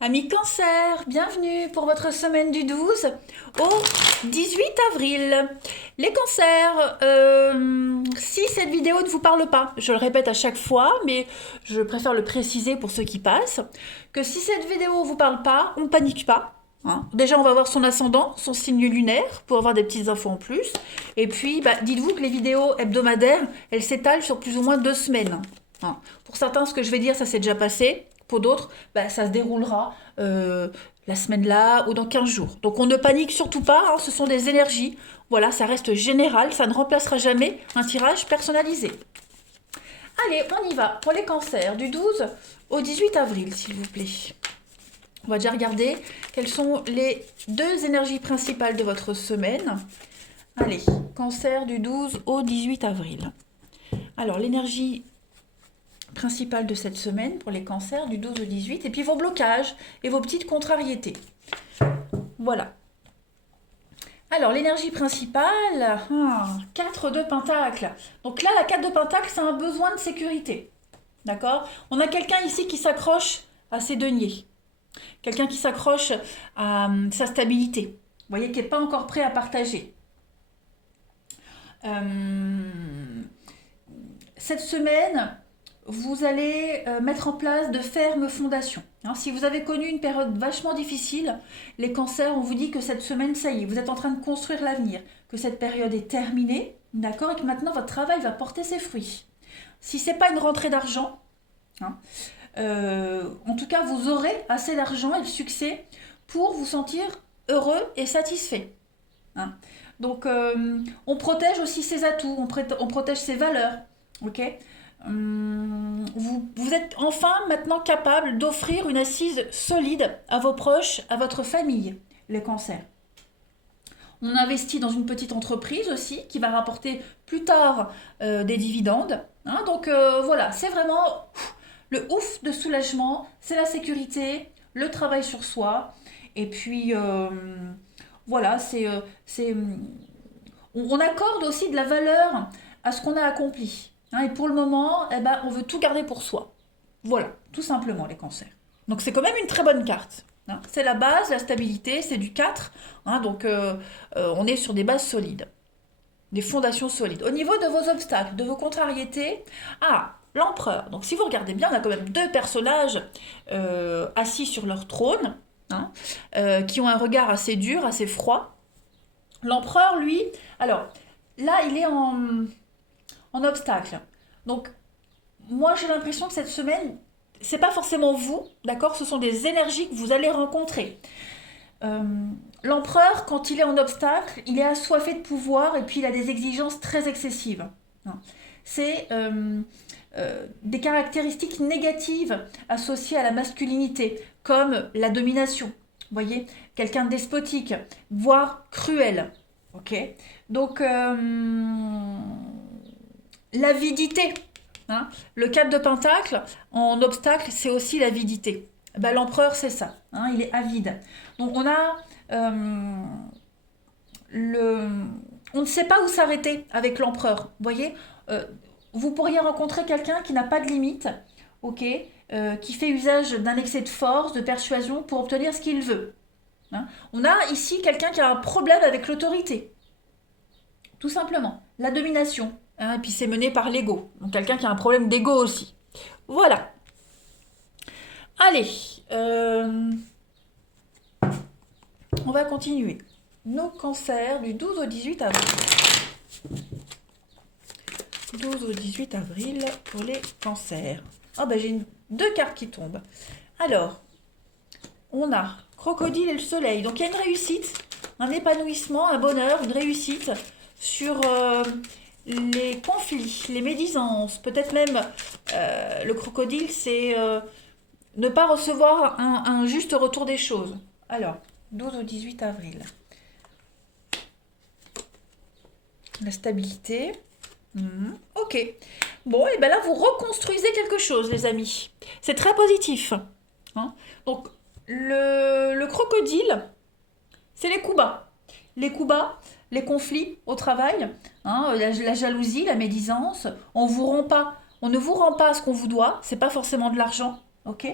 Amis Cancer, bienvenue pour votre semaine du 12 au 18 avril. Les cancers, si cette vidéo ne vous parle pas, je le répète à chaque fois, mais je préfère le préciser pour ceux qui passent, que si cette vidéo ne vous parle pas, on ne panique pas. Hein. Déjà, on va voir son ascendant, son signe lunaire, pour avoir des petites infos en plus. Et puis, dites-vous que les vidéos hebdomadaires, elles s'étalent sur plus ou moins 2 semaines. Hein. Pour certains, ce que je vais dire, ça s'est déjà passé. Pour d'autres, ça se déroulera la semaine là ou dans 15 jours. Donc on ne panique surtout pas, hein, ce sont des énergies. Voilà, ça reste général, ça ne remplacera jamais un tirage personnalisé. Allez, on y va pour les cancers du 12 au 18 avril, s'il vous plaît. On va déjà regarder quelles sont les deux énergies principales de votre semaine. Allez, cancer du 12 au 18 avril. Alors, l'énergie principale de cette semaine pour les cancers du 12 au 18, et puis vos blocages et vos petites contrariétés. Voilà. Alors, l'énergie principale, 4 de Pentacle. Donc là, la 4 de Pentacle, c'est un besoin de sécurité. D'accord? On a quelqu'un ici qui s'accroche à ses deniers. Quelqu'un qui s'accroche à sa stabilité. Vous voyez, qui n'est pas encore prêt à partager. Cette semaine, vous allez mettre en place de fermes fondations. Hein, si vous avez connu une période vachement difficile, les cancers, on vous dit que cette semaine, ça y est, vous êtes en train de construire l'avenir, que cette période est terminée, d'accord, et que maintenant votre travail va porter ses fruits. Si ce n'est pas une rentrée d'argent, hein, en tout cas, vous aurez assez d'argent et de succès pour vous sentir heureux et satisfait. Hein. Donc, on protège aussi ses atouts, on protège ses valeurs, ok. Vous êtes enfin maintenant capable d'offrir une assise solide à vos proches, à votre famille, les cancers. On investit dans une petite entreprise aussi qui va rapporter plus tard des dividendes. Hein, donc voilà, c'est vraiment le ouf de soulagement, c'est la sécurité, le travail sur soi. Et puis voilà, on accorde aussi de la valeur à ce qu'on a accompli. Hein, et pour le moment, on veut tout garder pour soi. Voilà, tout simplement les cancers. Donc c'est quand même une très bonne carte. Hein. C'est la base, la stabilité, c'est du 4. Hein, donc on est sur des bases solides, des fondations solides. Au niveau de vos obstacles, de vos contrariétés, l'empereur. Donc si vous regardez bien, on a quand même deux personnages assis sur leur trône, hein, qui ont un regard assez dur, assez froid. L'empereur, lui, alors là, il est en obstacle. Donc, moi, j'ai l'impression que cette semaine, c'est pas forcément vous, d'accord? Ce sont des énergies que vous allez rencontrer. L'empereur, quand il est en obstacle, il est assoiffé de pouvoir et puis il a des exigences très excessives. C'est des caractéristiques négatives associées à la masculinité, comme la domination. Vous voyez, quelqu'un de despotique, voire cruel. Ok. Donc, l'avidité. Hein. Le 4 de Pentacle, en obstacle, c'est aussi l'avidité. L'empereur, c'est ça. Hein, il est avide. Donc, on a on ne sait pas où s'arrêter avec l'empereur. Vous voyez, vous pourriez rencontrer quelqu'un qui n'a pas de limite, ok, qui fait usage d'un excès de force, de persuasion pour obtenir ce qu'il veut. Hein. On a ici quelqu'un qui a un problème avec l'autorité. Tout simplement. La domination. Hein, et puis c'est mené par l'ego. Donc quelqu'un qui a un problème d'ego aussi. Voilà. Allez. On va continuer. Nos cancers du 12 au 18 avril. 12 au 18 avril pour les cancers. J'ai deux cartes qui tombent. Alors, on a crocodile et le soleil. Donc il y a une réussite, un épanouissement, un bonheur, une réussite sur les conflits, les médisances. Peut-être même le crocodile, c'est ne pas recevoir un juste retour des choses. Alors, 12 au 18 avril. La stabilité. Ok. Bon, et là, vous reconstruisez quelque chose, les amis. C'est très positif. Hein. Donc, le crocodile, c'est les coups bas. Les coups bas, les conflits au travail, hein, la jalousie, la médisance. On ne vous rend pas ce qu'on vous doit. C'est pas forcément de l'argent. Ok.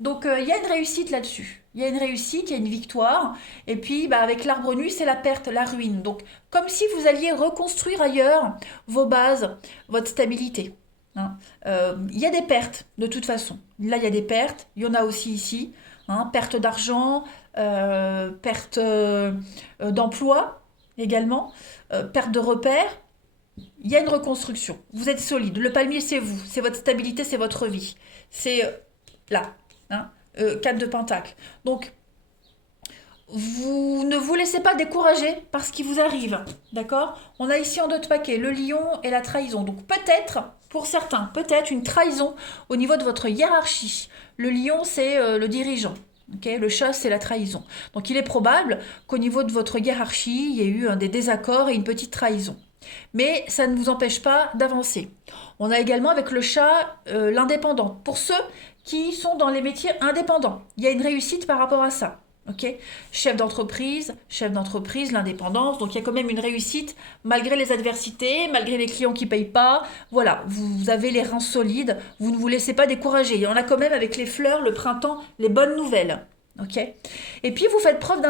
Donc, il y a une réussite là-dessus. Il y a une réussite, il y a une victoire. Et puis, bah, avec l'arbre nu, c'est la perte, la ruine. Donc, comme si vous alliez reconstruire ailleurs vos bases, votre stabilité. Hein. Il y a des pertes, de toute façon. Là, il y a des pertes. Il y en a aussi ici. Hein. Perte d'argent, perte d'emploi également, perte de repères. Il y a une reconstruction. Vous êtes solide. Le palmier, c'est vous. C'est votre stabilité, c'est votre vie. C'est là. Hein, 4 de pentacle. Donc, vous ne vous laissez pas décourager par ce qui vous arrive. D'accord? On a ici en deux de paquet le lion et la trahison. Donc, peut-être, pour certains, peut-être une trahison au niveau de votre hiérarchie. Le lion, c'est le dirigeant. Okay, le chat, c'est la trahison. Donc, il est probable qu'au niveau de votre hiérarchie, il y ait eu des désaccords et une petite trahison. Mais ça ne vous empêche pas d'avancer. On a également avec le chat l'indépendant. Pour ceux qui sont dans les métiers indépendants, il y a une réussite par rapport à ça. Okay, chef d'entreprise, l'indépendance. Donc il y a quand même une réussite malgré les adversités, malgré les clients qui ne payent pas. Voilà, vous avez les reins solides, vous ne vous laissez pas décourager. Et on a quand même avec les fleurs, le printemps, les bonnes nouvelles. Okay, et puis vous faites preuve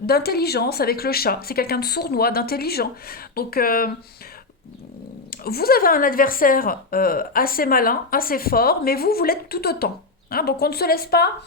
d'intelligence avec le chat. C'est quelqu'un de sournois, d'intelligent. Donc vous avez un adversaire assez malin, assez fort, mais vous l'êtes tout autant. Hein, donc on ne se laisse pas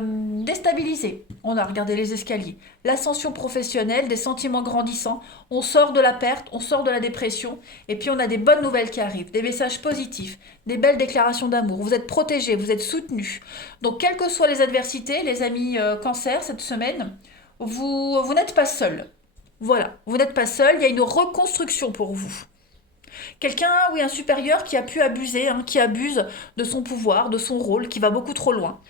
déstabiliser. On a regardé les escaliers. L'ascension professionnelle, des sentiments grandissants. On sort de la perte, on sort de la dépression. Et puis on a des bonnes nouvelles qui arrivent, des messages positifs, des belles déclarations d'amour. Vous êtes protégés, vous êtes soutenus. Donc quelles que soient les adversités, les amis cancer, cette semaine, vous n'êtes pas seuls. Voilà, vous n'êtes pas seuls, il y a une reconstruction pour vous. Quelqu'un, oui, un supérieur qui a pu abuser, hein, qui abuse de son pouvoir, de son rôle, qui va beaucoup trop loin.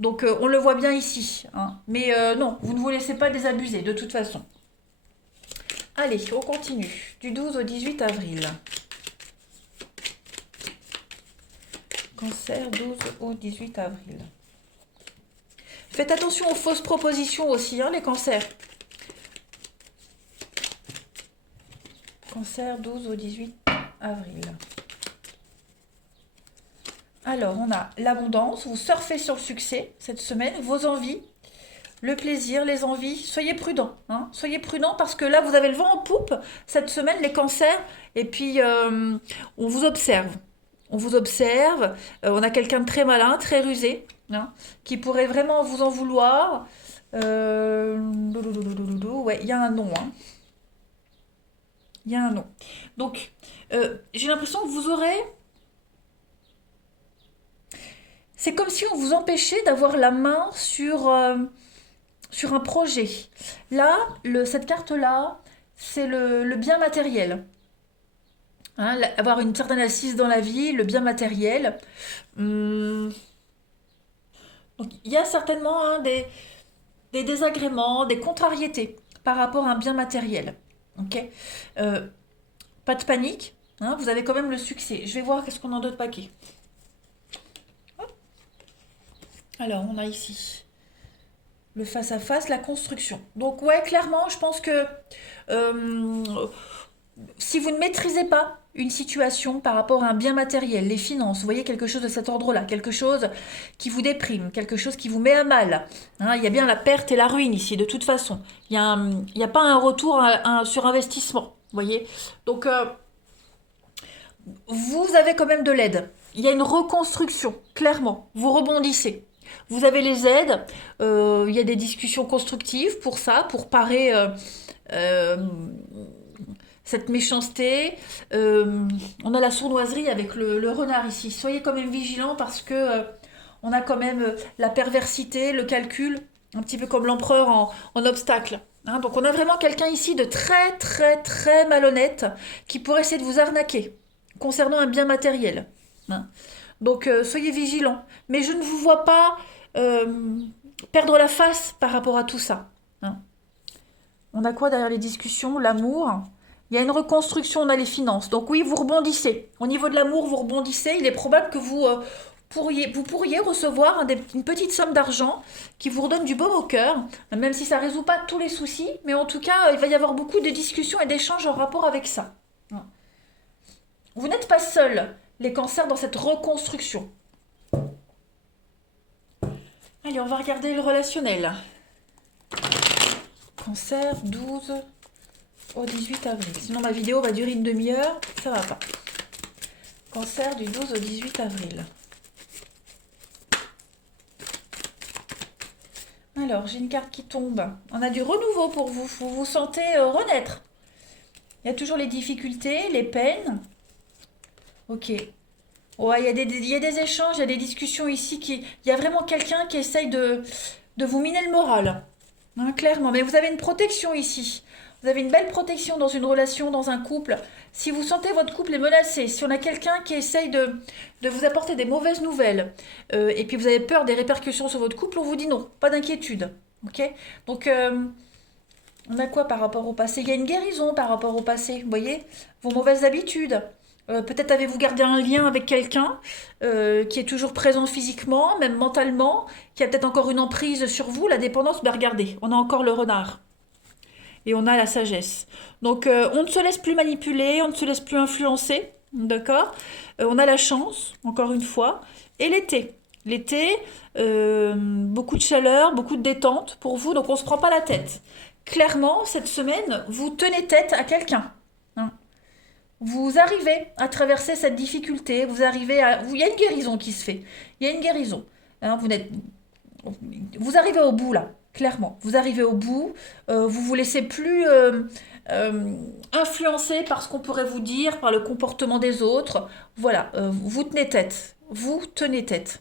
Donc on le voit bien ici. Hein. Mais non, vous ne vous laissez pas désabuser de toute façon. Allez, on continue. Du 12 au 18 avril. Cancer, 12 au 18 avril. Faites attention aux fausses propositions aussi, hein, les cancers. Cancer, 12 au 18 avril. Alors, on a l'abondance, vous surfez sur le succès cette semaine, vos envies, le plaisir, les envies. Soyez prudents, hein, soyez prudents parce que là, vous avez le vent en poupe cette semaine, les cancers, et puis on vous observe. On vous observe, on a quelqu'un de très malin, très rusé, hein, qui pourrait vraiment vous en vouloir. Ouais, il y a un nom, hein. Il y a un nom. Donc, j'ai l'impression que vous aurez... C'est comme si on vous empêchait d'avoir la main sur un projet. Là, cette carte-là, c'est le bien matériel. Hein, avoir une certaine assise dans la vie, le bien matériel. Donc, il y a certainement hein, des désagréments, des contrariétés par rapport à un bien matériel. Ok. Pas de panique. Hein, vous avez quand même le succès. Je vais voir qu'est-ce qu'on a d'autres paquets. Alors, on a ici le face-à-face, la construction. Donc, ouais, clairement, je pense que si vous ne maîtrisez pas une situation par rapport à un bien matériel, les finances, vous voyez quelque chose de cet ordre-là, quelque chose qui vous déprime, quelque chose qui vous met à mal. Hein, il y a bien la perte et la ruine ici, de toute façon. Il n'y a pas un retour sur investissement, vous voyez. Donc, vous avez quand même de l'aide. Il y a une reconstruction, clairement. Vous rebondissez. Vous avez les aides, il y a des discussions constructives pour ça, pour parer cette méchanceté. On a la sournoiserie avec le renard ici. Soyez quand même vigilants parce que on a quand même la perversité, le calcul, un petit peu comme l'empereur en obstacle. Hein, donc on a vraiment quelqu'un ici de très très très malhonnête qui pourrait essayer de vous arnaquer concernant un bien matériel. Hein. Donc soyez vigilants. Mais je ne vous vois pas perdre la face par rapport à tout ça. Hein. On a quoi derrière les discussions? L'amour. Il y a une reconstruction, on a les finances. Donc oui, vous rebondissez. Au niveau de l'amour, vous rebondissez. Il est probable que vous pourriez recevoir une petite somme d'argent qui vous redonne du baume au cœur, même si ça ne résout pas tous les soucis. Mais en tout cas, il va y avoir beaucoup de discussions et d'échanges en rapport avec ça. Hein. Vous n'êtes pas seuls, les cancers, dans cette reconstruction. Allez, on va regarder le relationnel. Cancer, 12 au 18 avril. Sinon, ma vidéo va durer une demi-heure. Ça va pas. Cancer du 12 au 18 avril. Alors, j'ai une carte qui tombe. On a du renouveau pour vous. Vous vous sentez renaître. Il y a toujours les difficultés, les peines. Ok. Ouais, il y a des échanges, il y a des discussions ici. Il y a vraiment quelqu'un qui essaye de vous miner le moral. Hein, clairement. Mais vous avez une protection ici. Vous avez une belle protection dans une relation, dans un couple. Si vous sentez votre couple est menacé, si on a quelqu'un qui essaye de vous apporter des mauvaises nouvelles, et puis vous avez peur des répercussions sur votre couple, on vous dit non, pas d'inquiétude. Ok. Donc, on a quoi par rapport au passé? Il y a une guérison par rapport au passé, vous voyez? Vos mauvaises habitudes. Peut-être avez-vous gardé un lien avec quelqu'un qui est toujours présent physiquement, même mentalement, qui a peut-être encore une emprise sur vous. La dépendance, ben regardez, on a encore le renard. Et on a la sagesse. Donc on ne se laisse plus manipuler, on ne se laisse plus influencer, d'accord? On a la chance, encore une fois. Et l'été. L'été, beaucoup de chaleur, beaucoup de détente pour vous, donc on ne se prend pas la tête. Clairement, cette semaine, vous tenez tête à quelqu'un. Hein. Vous arrivez à traverser cette difficulté, vous arrivez à... Il y a une guérison qui se fait. Il y a une guérison. Hein, vous arrivez au bout, là, clairement. Vous arrivez au bout, vous vous laissez plus influencer par ce qu'on pourrait vous dire, par le comportement des autres. Voilà, vous tenez tête. Vous tenez tête.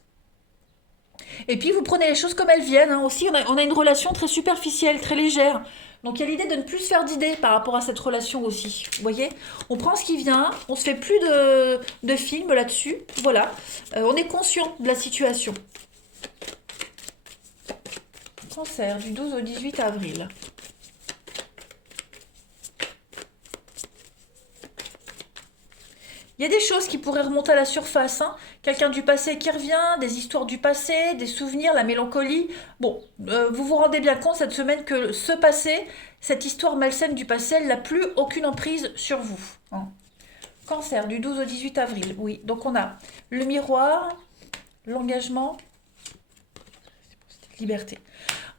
Et puis, vous prenez les choses comme elles viennent. Hein. Aussi, on a une relation très superficielle, très légère. Donc, il y a l'idée de ne plus se faire d'idées par rapport à cette relation aussi. Vous voyez? On prend ce qui vient, on se fait plus de films là-dessus. Voilà. On est conscient de la situation. Cancer, du 12 au 18 avril. Il y a des choses qui pourraient remonter à la surface. Hein. Quelqu'un du passé qui revient, des histoires du passé, des souvenirs, la mélancolie. Bon, vous vous rendez bien compte cette semaine que ce passé, cette histoire malsaine du passé, elle n'a plus aucune emprise sur vous. Hein. Cancer, du 12 au 18 avril. Oui, donc on a le miroir, l'engagement, liberté.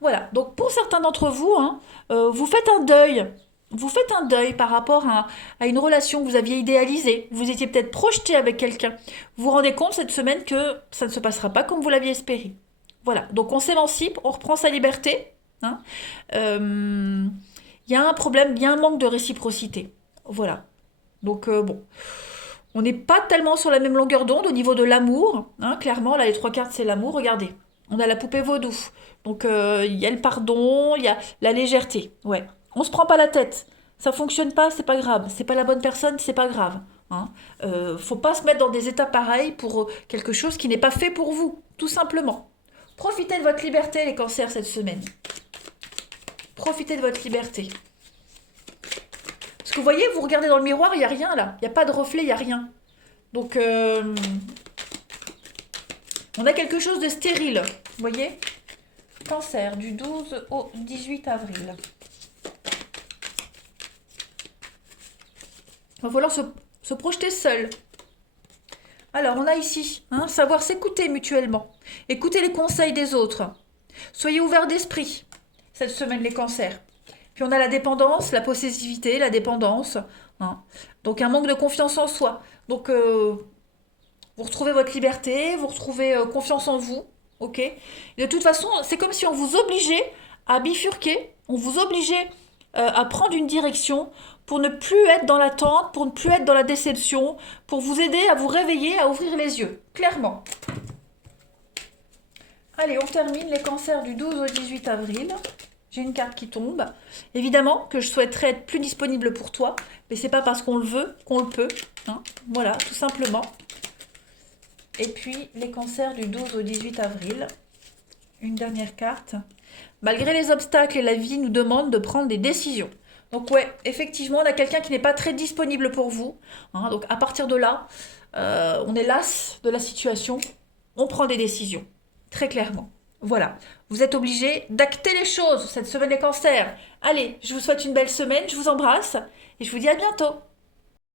Voilà, donc pour certains d'entre vous, hein, vous faites un deuil. Vous faites un deuil par rapport à une relation que vous aviez idéalisée. Vous étiez peut-être projeté avec quelqu'un. Vous vous rendez compte cette semaine que ça ne se passera pas comme vous l'aviez espéré. Voilà, donc on s'émancipe, on reprend sa liberté. Hein. Y a un problème, il y a un manque de réciprocité. Voilà. Donc bon, on n'est pas tellement sur la même longueur d'onde au niveau de l'amour. Hein, clairement, là les trois cartes c'est l'amour, regardez. On a la poupée vaudou. Donc il y a le pardon, il y a la légèreté. Ouais. On se prend pas la tête. Ça fonctionne pas, c'est pas grave. C'est pas la bonne personne, c'est pas grave. Hein. Faut pas se mettre dans des états pareils pour quelque chose qui n'est pas fait pour vous, tout simplement. Profitez de votre liberté, les cancers, cette semaine. Profitez de votre liberté. Parce que vous voyez, vous regardez dans le miroir, il n'y a rien là. Il n'y a pas de reflet, il n'y a rien. Donc, on a quelque chose de stérile. Vous voyez? Cancer, du 12 au 18 avril. Il va falloir se projeter seul. Alors, on a ici, hein, savoir s'écouter mutuellement. Écouter les conseils des autres. Soyez ouverts d'esprit, cette semaine, les cancers. Puis on a la dépendance, la possessivité, la dépendance. Hein. Donc, un manque de confiance en soi. Donc, vous retrouvez votre liberté, vous retrouvez confiance en vous. Ok. Et de toute façon, c'est comme si on vous obligeait à bifurquer. On vous obligeait à prendre une direction pour ne plus être dans l'attente, pour ne plus être dans la déception, pour vous aider à vous réveiller, à ouvrir les yeux, clairement. Allez, on termine les cancers du 12 au 18 avril. J'ai une carte qui tombe. Évidemment que je souhaiterais être plus disponible pour toi, mais c'est pas parce qu'on le veut qu'on le peut. Hein. Voilà, tout simplement. Et puis, les cancers du 12 au 18 avril. Une dernière carte. Malgré les obstacles et la vie nous demande de prendre des décisions. Donc ouais, effectivement, on a quelqu'un qui n'est pas très disponible pour vous. Hein, donc à partir de là, on est las de la situation. On prend des décisions, très clairement. Voilà, vous êtes obligés d'acter les choses cette semaine les cancers. Allez, je vous souhaite une belle semaine, je vous embrasse et je vous dis à bientôt.